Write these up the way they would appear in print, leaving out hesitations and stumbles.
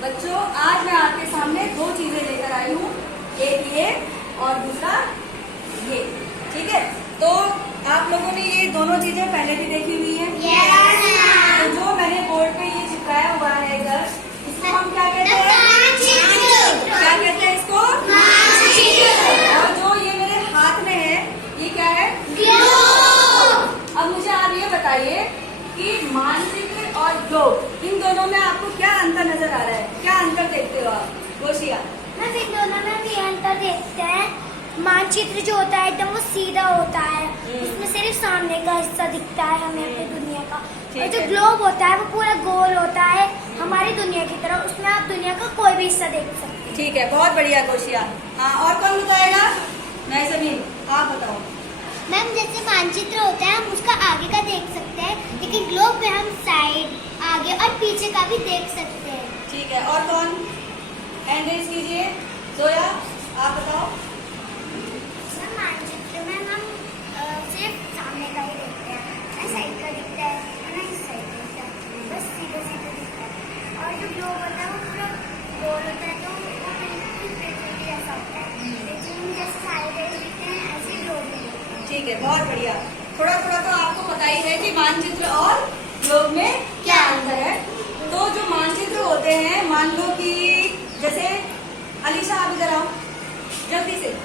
बच्चों, आज मैं आपके सामने दो चीजें लेकर आई हूँ, एक ये और दूसरा ये। ठीक है, तो आप लोगों ने ये दोनों चीजें पहले भी देखी हुई है। तो जो मैंने बोर्ड पे ये चिपकाया हुआ है इधर, इसको हम क्या कहते हैं? क्या कहते हैं इसको? और जो ये मेरे हाथ में है, ये क्या है? अब मुझे आप ये बताइए कि मानचित्र और ग्लोब, इन दोनों में आपको क्या अंतर नजर आ रहा है? क्या अंतर देखते हो आप? गोशिया, इन दोनों में भी अंतर देखते हैं। मानचित्र जो होता है एकदम वो सीधा होता है, उसमें सिर्फ सामने का हिस्सा दिखता है हमें अपनी दुनिया का। और जो ग्लोब होता है वो पूरा गोल होता है हमारी दुनिया की तरह, उसमें आप दुनिया का कोई भी हिस्सा देख सकते हैं। ठीक है, बहुत बढ़िया गोशिया। हाँ, और कौन बताएगा? मैं जमीन, आप बताओ। मैम, जैसे मानचित्र होता है हम उसका आगे का देख सकते हैं, लेकिन ग्लोब में हम साइड, आगे और पीछे का भी देख सकते हैं। ठीक है, और कौन? हैंड रेज कीजिए। जोया, आप बताओ। मानचित्र में हम सिर्फ सामने का ही देखते हैं, ना साइड का दिखता है ना इस साइड का दिखता है, बस सीधा सीधा दिखता है। और जो ग्लोब होता है वो पूरा गोल होता है, तो वो बिल्कुल पृथ्वी जैसा होता है। पृथ्वी में जैसे सारे देश दिखते हैं ऐसे ही ग्लोब में दिखते हैं। ठीक है, बहुत बढ़िया। थोड़ा थोड़ा तो आपको पता ही है कि मानचित्र और ग्लोब में क्या अंतर है। तो जो मानचित्र होते हैं, मान लो कि जैसे अलीशा, आप इधर आओ जल्दी से।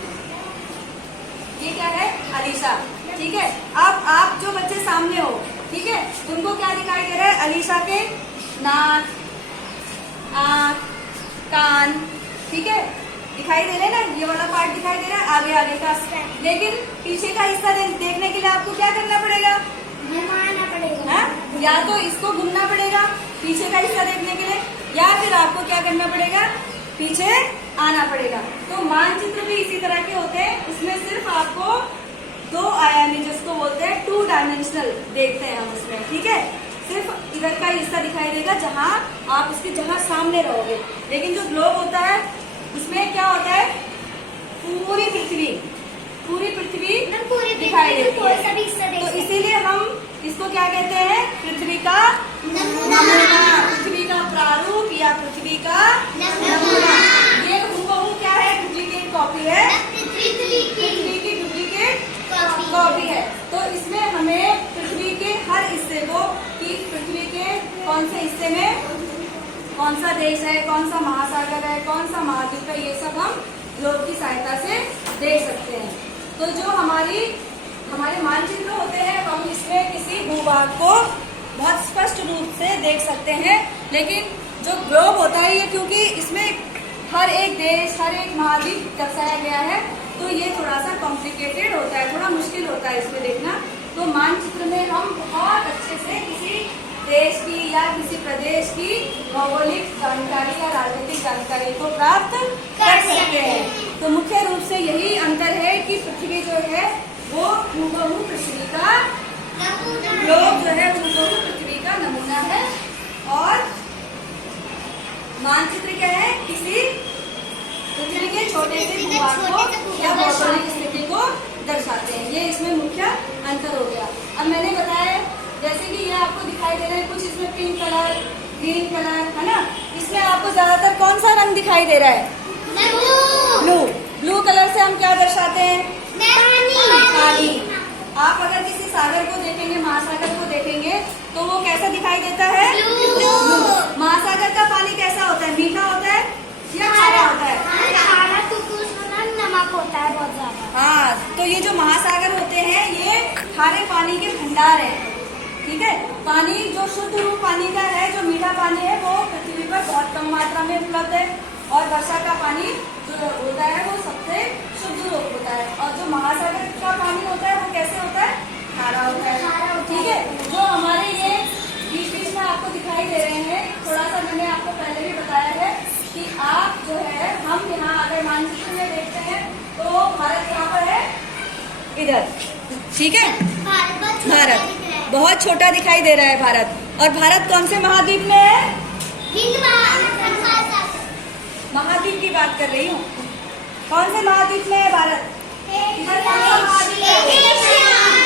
ये क्या है? अलीशा। ठीक है, अब आप जो बच्चे सामने हो, ठीक है, उनको क्या दिखाई दे रहा है? अलीशा के नाक, आँख, कान, ठीक है, दिखाई दे रहे हैं ना? ये वाला पार्ट दिखाई दे रहा है, आगे आगे का। लेकिन पीछे का हिस्सा देखने के लिए आपको क्या करना पड़ेगा? घुमाना पड़ेगा। हाँ? या तो इसको घूमना पड़ेगा पीछे का हिस्सा देखने के लिए, या फिर आपको क्या करना पड़ेगा? पीछे आना पड़ेगा। तो मानचित्र भी इसी तरह के होते हैं, उसमें सिर्फ आपको दो आयामी, जिसको बोलते हैं 2 डायमेंशनल, देखते हैं हम उसमें। ठीक है, सिर्फ इधर का हिस्सा दिखाई देगा जहाँ आप उसके जहाँ सामने रहोगे। लेकिन जो ग्लोब होता है उसमें क्या होता है? पूरी पृथ्वी दिखाई देती है। तो इसीलिए हम इसको क्या कहते हैं? पृथ्वी का नमूना, पृथ्वी का प्रारूप या पृथ्वी का नमूना। ये हूबहू क्या है? डुप्लीकेट कॉपी है, पृथ्वी की डुप्लीकेट कॉपी है। तो इसमें हमें पृथ्वी के हर हिस्से को, कि पृथ्वी के कौन से हिस्से में कौन सा देश है, कौन सा महासागर है, कौन सा महाद्वीप है, ये सब हम ग्लोब की सहायता से देख सकते हैं। तो जो हमारे मानचित्र होते हैं, हम इसमें किसी भूभाग को बहुत स्पष्ट रूप से देख सकते हैं। लेकिन जो ग्लोब होता है, ये क्योंकि इसमें हर एक देश, हर एक महाद्वीप दर्शाया गया है, तो ये थोड़ा सा कॉम्प्लिकेटेड होता है, थोड़ा मुश्किल होता है इसमें देखना। तो मानचित्र में हम बहुत अच्छे से किसी देश की या किसी प्रदेश की भौगोलिक जानकारी या राजनीतिक जानकारी को प्राप्त कर सकते हैं। तो मुख्य रूप से यही अंतर है कि पृथ्वी जो है वो हूबहू पृथ्वी का, ग्लोब जो है हूबहू पृथ्वी का नमूना है, और मानचित्र क्या है? किसी पृथ्वी के छोटे से भूभाग को या भौगोलिक स्थिति को दर्शाते हैं। ये इसमें मुख्य अंतर हो गया। अब मैंने बताया जैसे कि ये आपको दिखाई दे रहा है, कुछ इसमें पिंक कलर, ग्रीन कलर, है ना? इसमें आपको ज्यादातर कौन सा रंग दिखाई दे रहा है? ब्लू कलर से हम क्या दर्शाते हैं? पानी। आप अगर किसी सागर को देखेंगे, महासागर को देखेंगे, तो वो कैसा दिखाई देता है? महासागर का पानी कैसा होता है? मीठा होता है या खारा होता है? नमक होता है बहुत ज्यादा। हाँ, तो ये जो महासागर होते हैं, ये खारे पानी के भंडार हैं। ठीक है, पानी जो शुद्ध रूप पानी का है, जो मीठा पानी है, वो पृथ्वी पर बहुत कम मात्रा में उपलब्ध है, और वर्षा का पानी जो होता है वो सबसे शुद्ध रूप होता है। और जो महासागर का पानी होता है वो कैसे होता है? खारा होता है। ठीक है, जो हमारे ये बीच में आपको दिखाई दे रहे हैं, थोड़ा सा मैंने आपको पहले भी बताया है कि आप जो है, हम यहाँ अगर मानचित्र में देखते हैं तो भारत यहाँ पर है, इधर। ठीक है, भारत बहुत छोटा दिखाई दे रहा है भारत। और भारत कौन से महाद्वीप में है? महाद्वीप की बात कर रही हूँ। कौन से महाद्वीप में है भारत?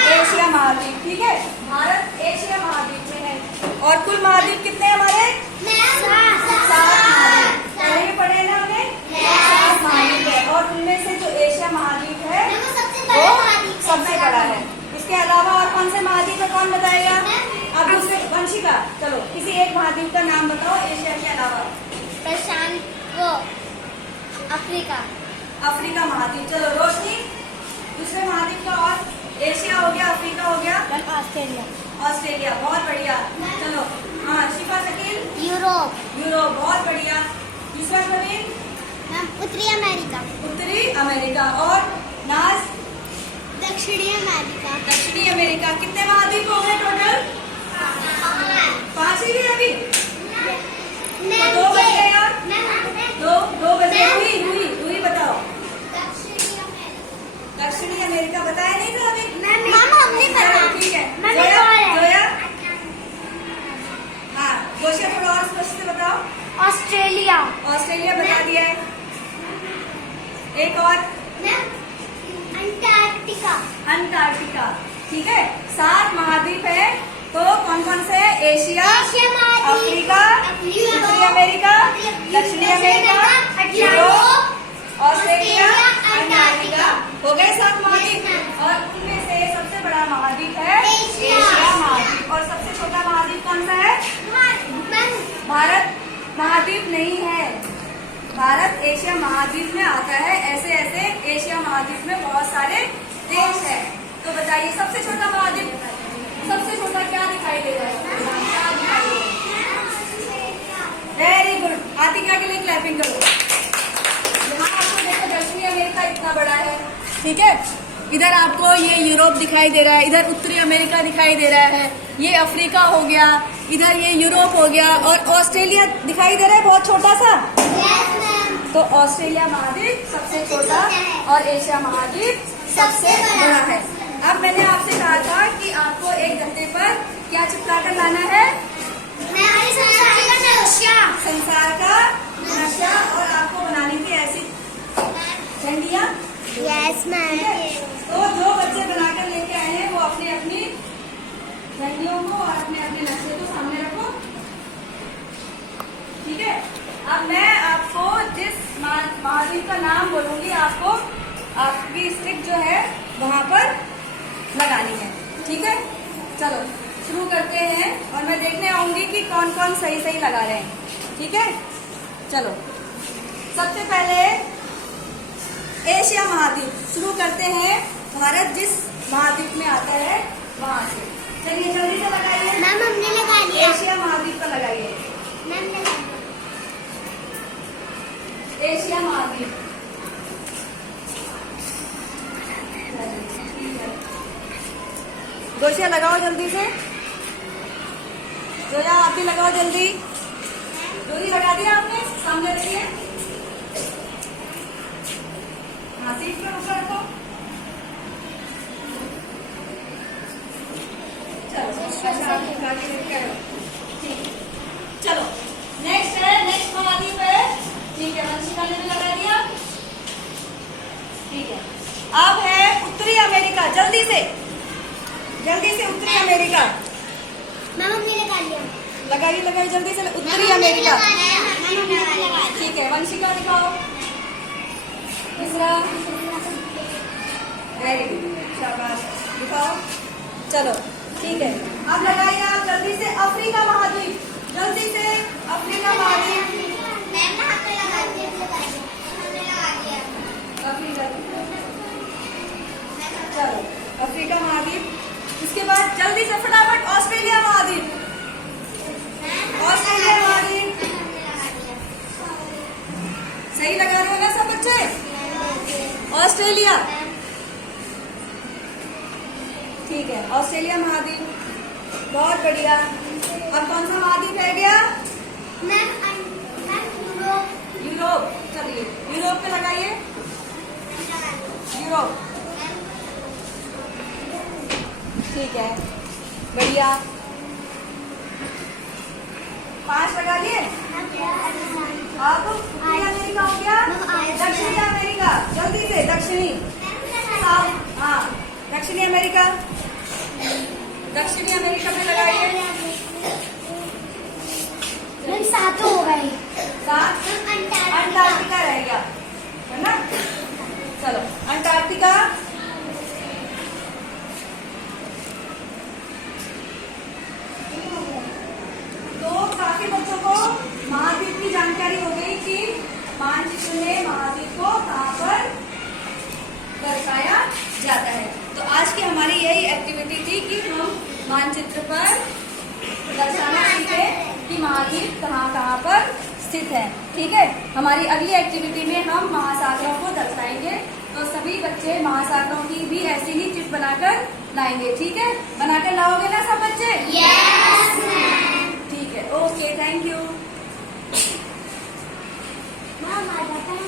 एशिया महाद्वीप। ठीक है, भारत एशिया महाद्वीप में है। और कुल महाद्वीप कितने हैं हमारे? 7 महाद्वीप। महाद्वीप का नाम बताओ एशिया के अलावा। प्रशांत वो अफ्रीका। अफ्रीका महाद्वीप। चलो रोशनी, दूसरे महाद्वीप का और। एशिया हो गया, अफ्रीका हो गया, ऑस्ट्रेलिया। ऑस्ट्रेलिया। बहुत बढ़िया। चलो हाँ शिफा शकील। यूरोप। यूरोप। बहुत बढ़िया। तीसरा प्रवीण। मैम उत्तरी अमेरिका। उत्तरी अमेरिका। और नाज। दक्षिणी अमेरिका। दक्षिणी अमेरिका। कितने महाद्वीप हो गए टोटल? 5 ही है अभी। मैम दो बच गए यार। मैम दो बच गए। मैम। हुई बताओ। दक्षिणी अमेरिका। दक्षिणी अमेरिका बताया नहीं था अभी। मैम हमने पढ़ा। ठीक है। मैम जोया, और है। जोया। हाँ जोशिया थोड़ा और स्पष्ट से बताओ। ऑस्ट्रेलिया। ऑस्ट्रेलिया बता दिया है। एक और। Ma'am Antarctica. अंटार्कटिका। ठीक है। 7 महाद्वीप है। तो कौन कौन से? एशिया, एशिया महाद्वीप, अफ्रीका, यूरोप, उत्तरी अमेरिका, दक्षिणी अमेरिका, यूरोप, ऑस्ट्रेलिया, अंटार्कटिका। हो गए 7 महाद्वीप। और उनमें से सबसे बड़ा महाद्वीप है एशिया। एशिया महाद्वीप। और सबसे छोटा महाद्वीप कौन सा है? भारत महाद्वीप नहीं है। भारत एशिया महाद्वीप में आता है। ऐसे ऐसे एशिया महाद्वीप में बहुत सारे देश हैं। तो बताइए सबसे छोटा महाद्वीप, सबसे छोटा क्या दिखाई दे रहा है? क्या दिखाई दे रहा है? Very good. आतिका के लिए क्लैपिंग करो। यहाँ आपको देखो दक्षिणी अमेरिका इतना बड़ा है। ठीक है। इधर आपको ये यूरोप दिखाई दे रहा है, इधर उत्तरी अमेरिका दिखाई दे रहा है, ये अफ्रीका हो गया, इधर ये यूरोप हो गया, और ऑस्ट्रेलिया दिखाई दे रहा है बहुत छोटा सा। तो ऑस्ट्रेलिया महाद्वीप सबसे छोटा और एशिया महाद्वीप सबसे बड़ा है। अब मैंने आपसे कहा था कि आपको एक गद्दे पर क्या चिपका कर लाना है? संसार का नक्शा। और आपको बनानी थी ऐसी झंडियाँ। Yes ma'am. तो जो बच्चे बनाकर लेके आए हैं वो अपनी अपनी झंडियों को और अपने अपने नक्शे को सामने रखो। ठीक है। अब मैं आपको जिस महाद्वीप का नाम बोलूंगी आपको आपकी स्टिक जो है वहां पर लगानी है। ठीक है। चलो शुरू करते हैं और मैं देखने आऊंगी कि कौन कौन सही सही लगा रहे हैं। ठीक है। चलो सबसे पहले एशिया महाद्वीप शुरू करते हैं। भारत जिस महाद्वीप में आता है वहां से। चलिए जल्दी से लगाइए। मैम हमने लगा लिया। एशिया महाद्वीप का लगाइए। मैम लगा एशिया महाद्वीप। जोशिया लगाओ जल्दी से। जोया आप भी लगाओ जल्दी। जोरी लगा दिया आपने? सामने रखिए। हाँ सीट पे ऊपर रखो। चलो नेक्स्ट है, नेक्स्ट महाद्वीप है। ठीक है, वंशिका ने भी लगा दिया। ठीक है। अब है उत्तरी अमेरिका। जल्दी से उत्तरी अमेरिका मैम हमने लगा लिया। लगाइए लगाइए जल्दी से। उत्तरी अमेरिका। ठीक है, वंशिका दिखाओ। दूसरा। वेरी गुड, शाबाश। दिखाओ। चलो ठीक है। अब लगाइए आप जल्दी से अफ्रीका महाद्वीप। जल्दी से अफ्रीका महाद्वीप। मैम यहाँ पे लगा दिया। हमने लगा दिया। अफ्रीका। चलो अफ्रीका महाद्वीप। उसके बाद जल्दी से फटाफट ऑस्ट्रेलिया महाद्वीप। ऑस्ट्रेलिया महाद्वीप। सही लगा रहे हो ना सब बच्चे? ऑस्ट्रेलिया। ठीक है, ऑस्ट्रेलिया महाद्वीप। बहुत बढ़िया। अब कौन सा महाद्वीप रह गया? Ma'am Europe. यूरोप। चलिए यूरोप पे लगाइए। यूरोप। ठीक है, बढ़िया। 5 लगा लिए। अब उत्तरी अमेरिका हो गया। दक्षिणी अमेरिका। जल्दी से दक्षिणी। हाँ दक्षिणी अमेरिका। दक्षिणी अमेरिका में लगाइए। मैम 7 हो गए। 7। अंटार्कटिका रह गया है ना। चलो अंटार्कटिका। तो काफी में महाद्वीप को कहाँ पर दर्शाया जाता है। तो आज की हमारी यही एक्टिविटी थी कि हम मानचित्र पर दर्शाना सीखे कि महाद्वीप कहाँ कहाँ पर स्थित है। ठीक है, हमारी अगली एक्टिविटी में हम महासागरों को दर्शाएंगे। तो सभी बच्चे महासागरों की भी ऐसी ही चित्र बनाकर लाएंगे। ठीक है, बनाकर लाओगे ना सब बच्चे? Yes ma'am. ठीक है, ओके, थैंक यू। मैम आ जाता है।